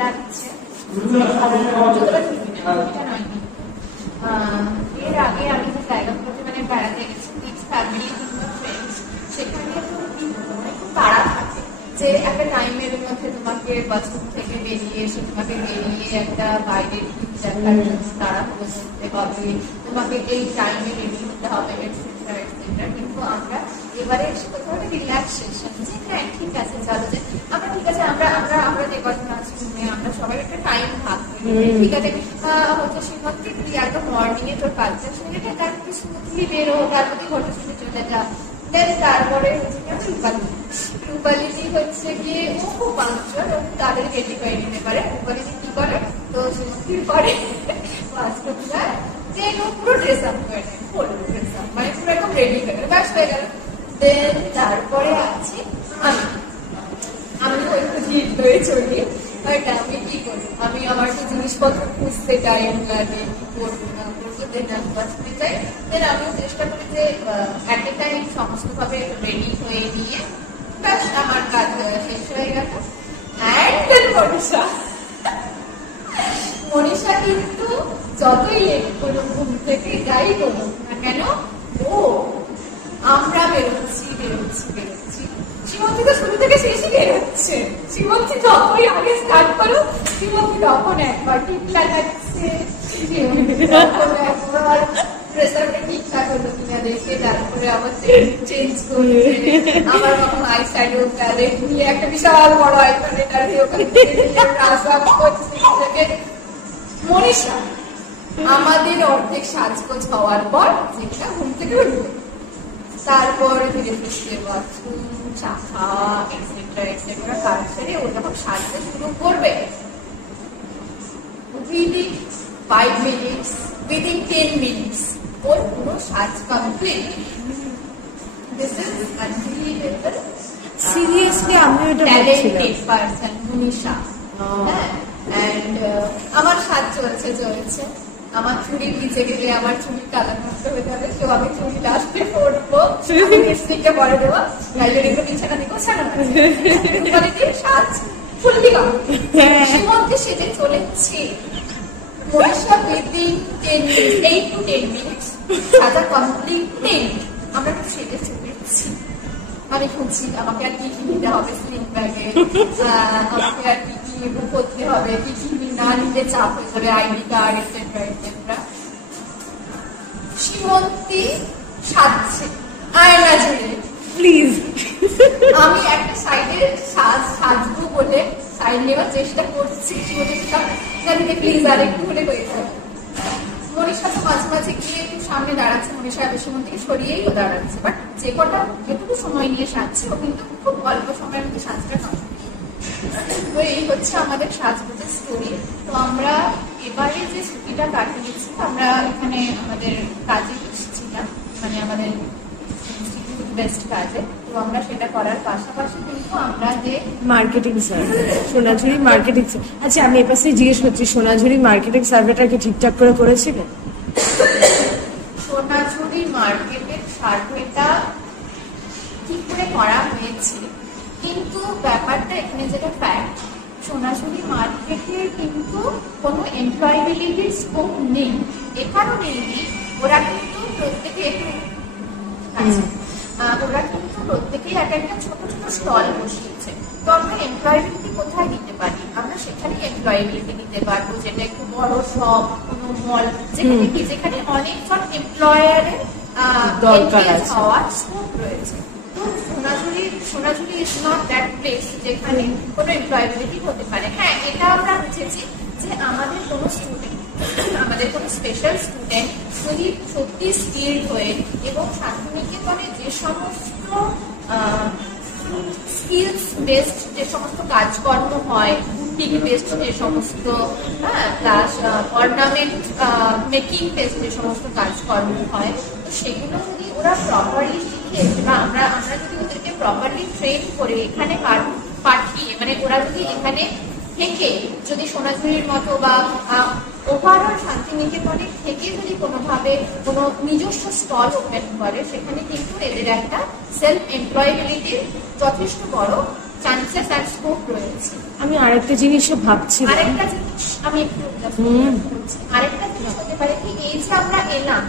লাগছে। এর আগে আমি যে জায়গাগুলোতে মানে বেড়াতে গেছি ফ্যামিলি কিংবা ফ্রেন্ডস, সেখানে খুব তাড়া থাকে যে একটা টাইমের মধ্যে তোমাকে বাথরুম থেকে বেরিয়ে এসে তোমাকে বেরিয়ে একটা বাইরের দেখার জন্য তাড়াহুড়ো করতে হবে, তোমাকে এই টাইমে রেডি হতে হবে এটসেট্রা এটসেট্রা। কিন্তু আমরা এবারে এসে কোথাও একটা রিল্যাক্সেশন, যে হ্যাঁ ঠিক আছে চলো, যে আমরা ঠিক আছে আমরা আমরা আমরা যে কজন আছি আমরা সবাই একটা টাইম ভাগ করি, ঠিক আছে হচ্ছে সীমান্তে তুই একদম মর্নিং এ তোর কালচার শুনে তার একটু স্মুথলি বেরো, তারপরে ঘটে শুনে চলে যা। দেন তারপরে হচ্ছে রূপালিনী হচ্ছে গিয়ে ও খুব পাঁচজন তাদের রেডি করে নিতে পারে। রূপালিনী কি করে তো সুমন্তির পরে যে পুরো ড্রেস আপ করে নেয়, ফুল ড্রেস আপ মানে পুরো একদম রেডি হয়ে গেল, ব্যাস হয়ে গেল। দেন তারপরে আছি আমি ওই জিদ হয়ে চলি। বাট আমি কি করি, আমি আমার তো জিনিসপত্র খুঁজতে টাইম লাগে, কি করবো না করবো, দেন আমি বাঁচতে চাই। দেন আমিও চেষ্টা করি যে অ্যাট এ টাইম সমস্ত ভাবে রেডি হয়ে নিয়ে ব্যাস আমার কাজ শেষ হয়ে গেল। অ্যান্ড দেন মনীষা কিন্তু যতই লেট করুক ঘুম থেকে যাই করুক না কেন, ও আমরা বেরোচ্ছি বেরোচ্ছি বেরোচ্ছি, শ্রীমন্তী তো শুরু থেকে শেষই বেরোচ্ছে। শ্রীমন্তী যতই আগে স্টার্ট করো, শ্রীমন্তী তখন একবার টিপ লাগাচ্ছে, একবার প্রেসারটা ঠিকঠাক হলো কিনা দেখে তারপরে আবার চেঞ্জ করে আমার কখন আই শ্যাডো প্যালেট নিয়ে একটা বিশাল বড় আইপ্যালেট আর ওখানে মনীষা আমাদের অর্ধেক সাজগোজ হওয়ার পর যেটা ঘুম থেকে উঠবে, তারপর ধীরে ধীরে বাথরুম চাকা এটসেট্রা এটসেট্রা কাজ সেরে ও যখন সাজতে শুরু করবে, উইদিন 5 minutes, within 10 minutes ওর পুরো সাজ complete. This is unbelievable. Seriously আমি এটা ট্যালেন্টেড পারসন মনীষা। হ্যাঁ, এন্ড আমার সাজ চলছে আমার চুড়ি ভিজে গেলে আমার চুড়ি কালার করতে হয়ে যাবে, তো আমি চুড়ি লাস্টে পরবো, লিপস্টিককে পরে দেবো, গাইলের একটু বিছানা দিকে সাজ ফুললি সীমন্তে সেজে চলেছি। মনীষা উইদিন 8 to 10 minutes সাজা কমপ্লিট। আমরা একটু সেজে চলেছি, আমি খুঁজছি আমাকে আর কি কি নিতে হবে স্লিং ব্যাগে, আমাকে আর কি কি করতে হবে, কি কি না নিতে চাপ হয়ে যাবে, ID card etcetera etcetera. Simanti সাজছে আয়না জুড়ে, প্লিজ আমি একটা সাইডে সাজবো বলে সাইড নেওয়ার চেষ্টা করছি, প্লিজ আর একটু হলে হয়ে যাবে। মনীষা তো মাঝে মাঝে গিয়ে একটু সামনে দাঁড়াচ্ছে, মনীষা সীমন্তীকে সরিয়েই ও দাঁড়াচ্ছে, বাট যে কটা যেটুকু সময় নিয়ে সাজছে ও কিন্তু খুব অল্প সময়ের মধ্যে সাজটা কমপ্লিট। তো এই হচ্ছে আমাদের সাজগোজের স্টোরি। তো আমরা এবারে যে ছুটিটা কাটিয়েছি, আমরা এখানে আমাদের কাজে এসেছিলাম, মানে আমাদের বেস্ট কাজে। তো আমরা সেটা করার পাশাপাশি কিন্তু আমরা যে মার্কেটিং সার্ভে, সোনাঝুরি মার্কেটিং, আচ্ছা আমি এ পাশে জিজ্ঞেস করছি, সোনাঝুরি মার্কেটিং সার্ভেটা কি ঠিকঠাক করে করেছিলেন? সোনাঝুরি মার্কেটের সার্ভেটা ঠিক করে করা হয়েছে, কিন্তু ব্যাপারটা এখানে যেটা ফ্যাক্ট, সোনাঝুরি মার্কেটের কিন্তু কোনো এমপ্লয়েবিলিটির স্কোপ নেই। এ কারণেই ওরা কিন্তু প্রত্যেকেই একটা ছোট ছোট স্টল বসিয়েছে। তো আমরা এমপ্লয়েবিলিটি কোথায় দিতে পারি? আমরা সেখানে এমপ্লয়েবিলিটি দিতে পারবো, যেটা একটু বড় শপ, কোনো মল, যেখানে অনেক সব এমপ্লয়ারের দরকার হওয়ার স্কোপ রয়েছে। তো সোনাঝুরি ইজ নট দ্যাট প্লেস যেখানে কোনো এমপ্লয়েবিলিটি হতে পারে। হ্যাঁ, এটা আমরা বুঝেছি যে আমাদের কোনো স্টুডেন্ট, আমাদের কোনো স্পেশাল স্টুডেন্ট যদি সত্যি স্কিল্ড হয়ে এবং শান্তিনিকেতনে যে সমস্ত স্কিলস বেসড যে সমস্ত কাজকর্ম হয়, বুটিক বেসড যে সমস্ত, প্লাস অর্নামেন্ট মেকিং বেসড যে সমস্ত কাজকর্ম হয়, তো সেগুলো যদি ওরা প্রপারলি শিখে বা আমরা যদি ওদেরকে প্রপারলি ট্রেন করে এখানে পাঠিয়ে, মানে ওরা যদি এখানে থেকে যদি সোনাঝুরির মতো বা ওভারঅল শান্তিনিকেতনের থেকে যদি কোনোভাবে কোনো নিজস্ব স্টল ওপেন করে, সেখানে কিন্তু এদের একটা সেলফ এমপ্লয়েবিলিটির যথেষ্ট বড় চান্সেস আর স্কোপ রয়েছে। আমি আরেকটা জিনিসও ভাবছিলাম, আরেকটা জিনিস আমি একটু বলছি, আরেকটা জিনিস হতে পারে কি, এই যে আমরা এলাম,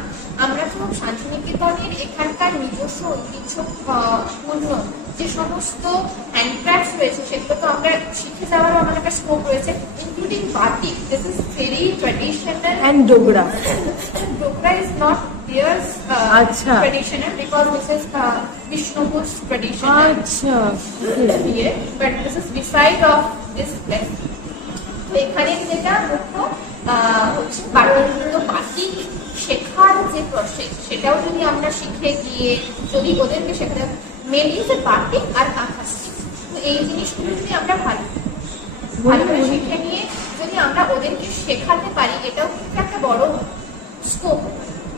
আমরা তো শান্তিনিকেতনের এখানকার নিজস্ব ঐতিহ্যপূর্ণ যে সমস্ত হ্যান্ডক্রাফটস রয়েছে সেগুলো তো আমরা শিখে যাওয়ারও আমার একটা স্কোপ রয়েছে, including batik. This is very traditional and Dogra. Dokra is not theirs Acha. traditional because this is Vishnupur's traditional আচ্ছা, here, but this is beside of this place. তো এখানে যেটা মুখ্য হচ্ছে বাটিক। তো বাটিক শেখার যে প্রসেস সেটাও যদি আমরা শিখে গিয়ে যদি ওদেরকে শেখাতে, মেনলি যে বাটিক আর কাঁথা স্টিচ, তো এই জিনিসগুলো যদি আমরা ভালো করে শিখে নিয়ে যদি আমরা ওদেরকে শেখাতে পারি, এটাও কিন্তু একটা বড় স্কোপ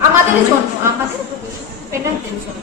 আমাদের জন্য, আমাদের পেরেন্টদের জন্য।